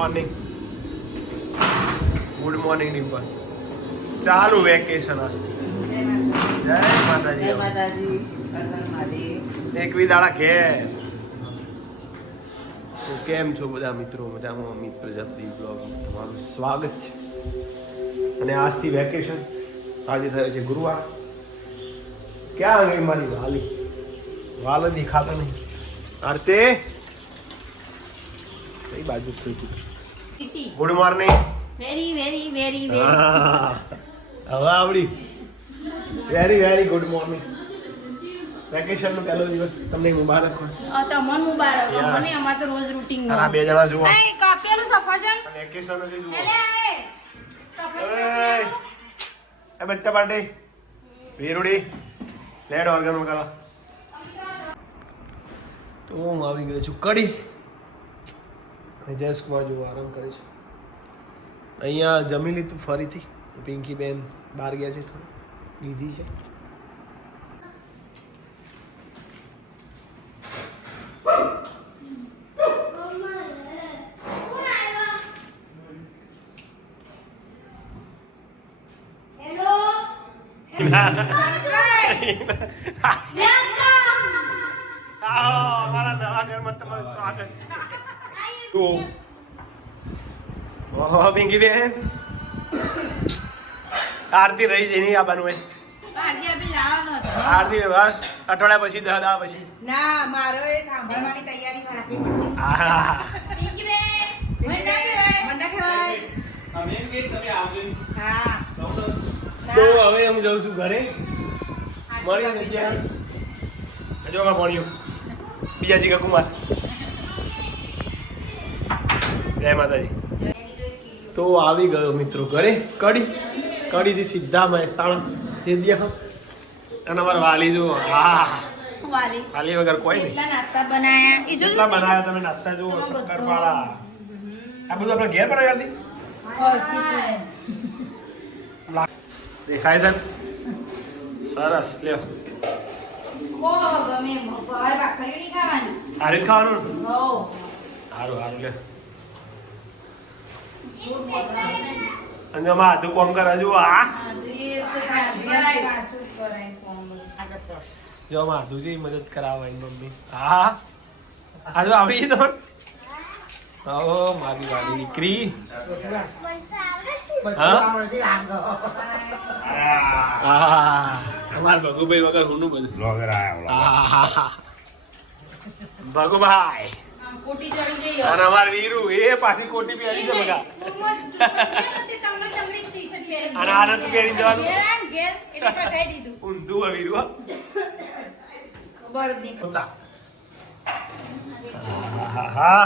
Morning good morning Dimple ચાલુ vacation જય માતાજી. જય માતાજી. એકવી દાડા ઘેર. તો કેમ છો બધા મિત્રો? મજામાં? અમિત પ્રજાપતિ બ્લોગ. તમારું સ્વાગત છે. અને આજથી વેકેશન આજે થયો છે ગુરુવાર. ક્યાં ગઈ મારી વાલી? વાલ જ દેખાતા નહીં. અર્તે કઈ બાજુ છે? Good morning very very very very હવે આવડી. Very very good morning vacation નો પહેલો દિવસ તમને મુબારક હોય. તમને મુબારક. મને અમાર તો રોજ રૂટિન આ બે જણા જુઓ. એ કાપેલું સફરજન? વેકેશન છે જુઓ. એ. બચ્ચા પાર્ટી. વીરુડી. લેડ ઓર્ગન કરો તો હું આવી ગયો છું કડી. અને જયેશ કુમાર જેવો આરામ કરે છે. અહીંયા જમી લીધું ફરીથી. પિંકી બેન બહાર ગયા છે થોડું. બીઝી છે. મારા નવા ઘરમાં તમારું સ્વાગત છે. તો. Oh, Pinky બેન. આરતી રહી જઈ નહીં આવવાનું હોય આરતી બસ અઠવાડિયા પછી દહ દા પછી. ના મારો એ સાંભળવાની તૈયારી હા. તો. હવે હું જાઉં છું ઘરે. મળી ત્યાં. હજુ ભણ્યું. બીજા જીગા કુમાર જય માતાજી. તો આવી ગયો મિત્રો ઘરે કડી કડીથી સીધા મહેસાણા સીધ્યા અને અમારા વાલી જો હા. વાલી. વગર કોઈ નહીં. નાસ્તા બનાયા એ જો કેટલા બનાવ્યા તમે નાસ્તા જુઓ શક્કરપાળા આ બધું આપણે ઘેર બનાવ્યા હતી દેખાય છે? સરસ લ્યો. નહીં ખાવાની. આરે જ ખાવાનું ને? હો સારું સારું લે ગુડ મોર્નિંગ અને જો માં આધું કોમ કરે જો આ જો માં આધું જે મદદ કરાવે મમ્મી. હા. આધું આવડી તો ઓ મારી વાલી દીકરી. હા? હા અમાર ભગુભાઈ વગર હુંનું બધું બ્લોગર આયા ભગુભાઈ. આમ કોટી ચડી ગઈ. અને અમાર વીરુ એ પાછી કોટી પહેરી છે બગા અને આને તું પહેરી જવાનું? ઘેર એટલે પટાઈ દીધું. ઊંધું આ વીરુ ખબર નહીં. હા હા.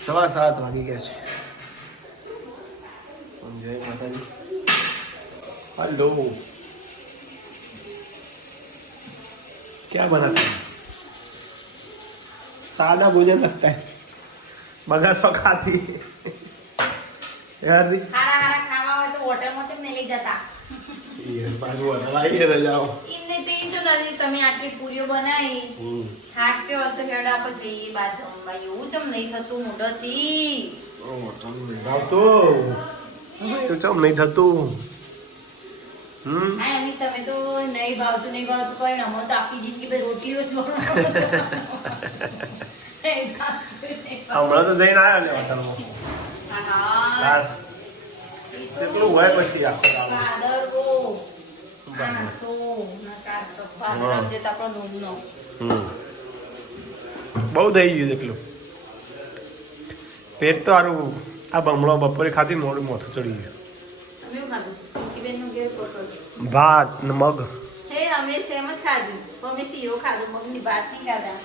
સવા સાત વાગી ગયા છે. જય માતાજી. હલો. ક્યાં બનાતા सादा भोजन लगता है मजा सौ खाती है यार दी હારા હારા ખાવા હોય તો હોટલમાં તો નહીં લઈ જતા ये बाबू बनाइए रजाओ એમને તે જો નથી તમે આટલી પૂરીઓ બનાવી થાક કે વખતે હેડ આપણે જઈએ બાદ જમવા એવું ચમ નહીં થતું મોઢથી તો તો ચમ નહીં થતું હમણાં તો જઈને આવ્યો ને હોટલમાં. કેટલું હોય પછી બહુ થઈ ગયું એટલું. પેટ તો સારું આ બમણો બપોરે ખાધી ને મોડું મોથું ચડી ગયું અમે એવું ખાધું. પિંકીબેનનું ઘેર ફોટો છે. ભાત ને મગ. હે, અમે સેમ જ ખાધું. અમે શીરો ખાધું મગની ભાત નહીં ખાધા.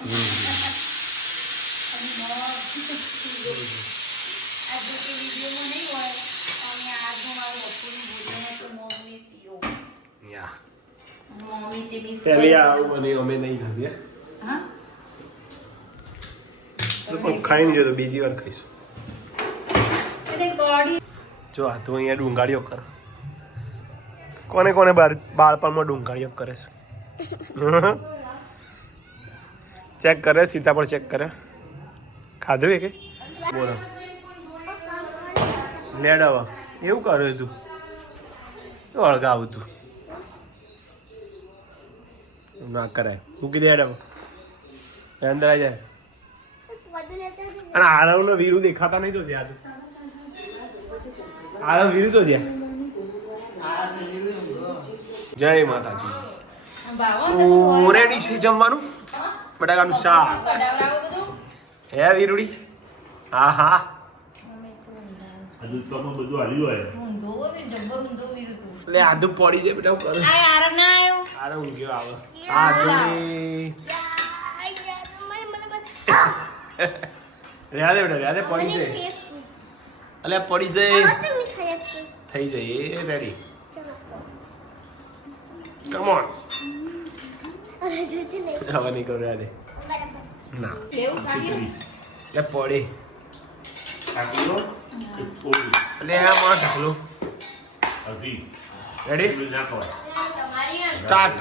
અમે જો નહીં પહેલી આવું અમે ખાધી હા. ખાઈને જો તો બીજી વાર ખાઈશું. જો આ તો અહીંયા ડુંગાળીઓ કરે. કોને કોને બાળપણમાં ડુંગાળીઓ કરે છે? ચેક કરે સીતાફળ ચેક કરે. ખાધું એ કે? બોલો. લેડાવા એવું કર્યું તું. એવું અળગાવું તું. ના કરાય. મૂકી દે અંદર આવી જાય. અને આરવ નો વીરુ દેખાતા નહીં તો જ્યાં આરવ વીરુ તો જ્યાં. જય માતાજી. ઓ રેડી છે જમવાનું? બટાકાનું શાક. હે વીરુડી? હા હા. એટલે આદુ પડી જાય બેટા હું કરું આ આરામ ના આવ્યો આરે ઊંઘ્યો આવે. દે બેટા દે પડી જાય. અલે પડી જાય. થઈ જાય એ રેડી કમ ઓન હવે નહીં કરું દે ના એટલે પડી એટલે આમાં ઢાકલું અભી. Ready start.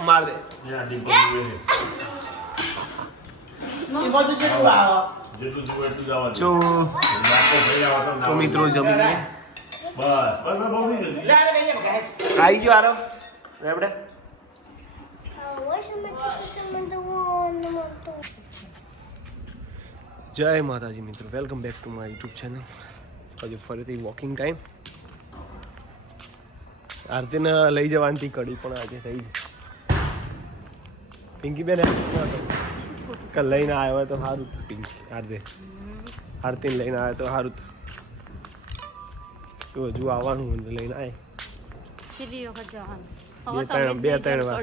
માર દે. તો મિત્રો જમી લઈએ બસ બસ બસ. આવી ગયો આરો રેબડે જય માતાજી મિત્રો. Welcome back to my YouTube channel હજુ ફરીથી વોકિંગ ટાઈમ આરતીને લઈ જવાની કડી પણ આજે થઈ બેન કાલ લઈને આવ્યો તો સારું પિંકી આરતી. આરતીને લઈને આવ્યો તો સારું તો હજુ આવવાનું લઈને આવે કેટલી વખત જવાનું? બે ત્રણ બે ત્રણ વાર.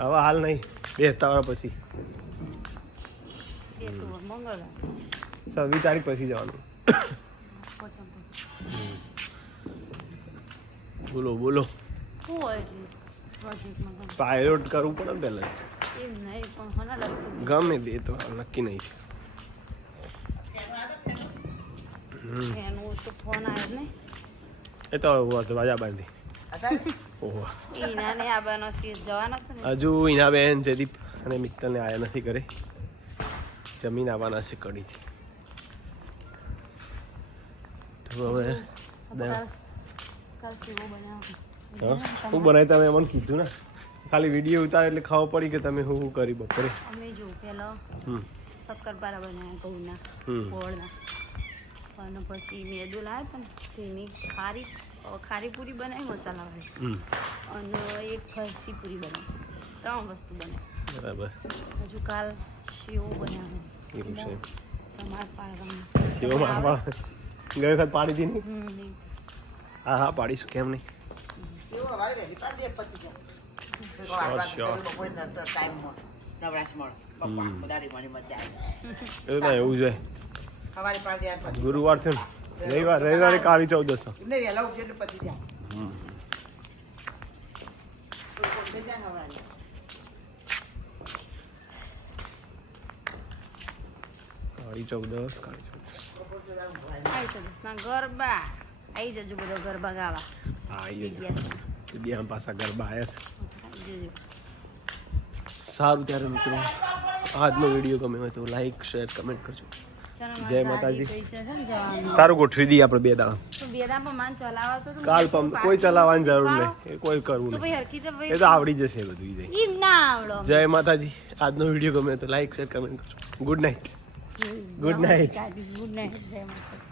હવે હાલ નહીં બે ત્રણ પછી. છવ્વીસ તારીખ પછી જવાનું. બોલો બોલો. પાયલોટ કરવું પડે ને પહેલાં. ગમે તે તો નક્કી નહીં છે. ફોન આવ્યો ને એ તો વાજા બાંધી હજુ ઈના બેન જયદીપ અને મિત્તલને આયા નથી ઘરે જમીન આવવાના છે કડીથી તો હવે હા બનાવી તમે મને કીધું ને ખાલી વીડિયો ઉતાર એટલે ખબર પડી કે તમે હું કરી બપોરે અમે જો પેલો હમ શક્કરપારા બનાવ્યા ઘઉંના ગોળના અને પછી મેદુ લાવ્યો હતો ને તેની ખારી ખારી પૂરી બનાવી મસાલાવાળી હમ. અને એક ફરસી પૂરી બનાવી. ત્રણ વસ્તુ બનાવી. બરાબર. હજુ કાલ શીવો બનાવ્યો એવું છે. તમારે પાડવાનું. કેવો મારવા? ગઈ વખત પાડી દીધી નહીં. હા હા પાડીશું કેમ નહીં? એવું ના એવું છે આજ ગુરુવાર છે ને. રવિવાર રવિવારે કાળી ચૌદસ. કાળી ચૌદસ કાળી ચૌદસ. આવી જજો સ્ના ગરબા. આવી જજો બધો ગરબા ગાવા. આવી જજો. બે પાછા ગરબા આવ્યા છે. સારું ત્યારે મિત્રો. આજનો વીડિયો ગમે હોય તો લાઈક શેર કમેન્ટ કરજો. જય માતાજી. તારું ગોઠવી દઈએ આપણે બે દાડા. કાલ પંપ કોઈ ચલાવવાની જરૂર નહીં. કોઈ કરવું નહીં. એ તો આવડી જશે બધું જાય માતાજી. આજનો વીડિયો ગમે તો લાઈક શેર કમેન્ટ કરો good night good night good night જય માતા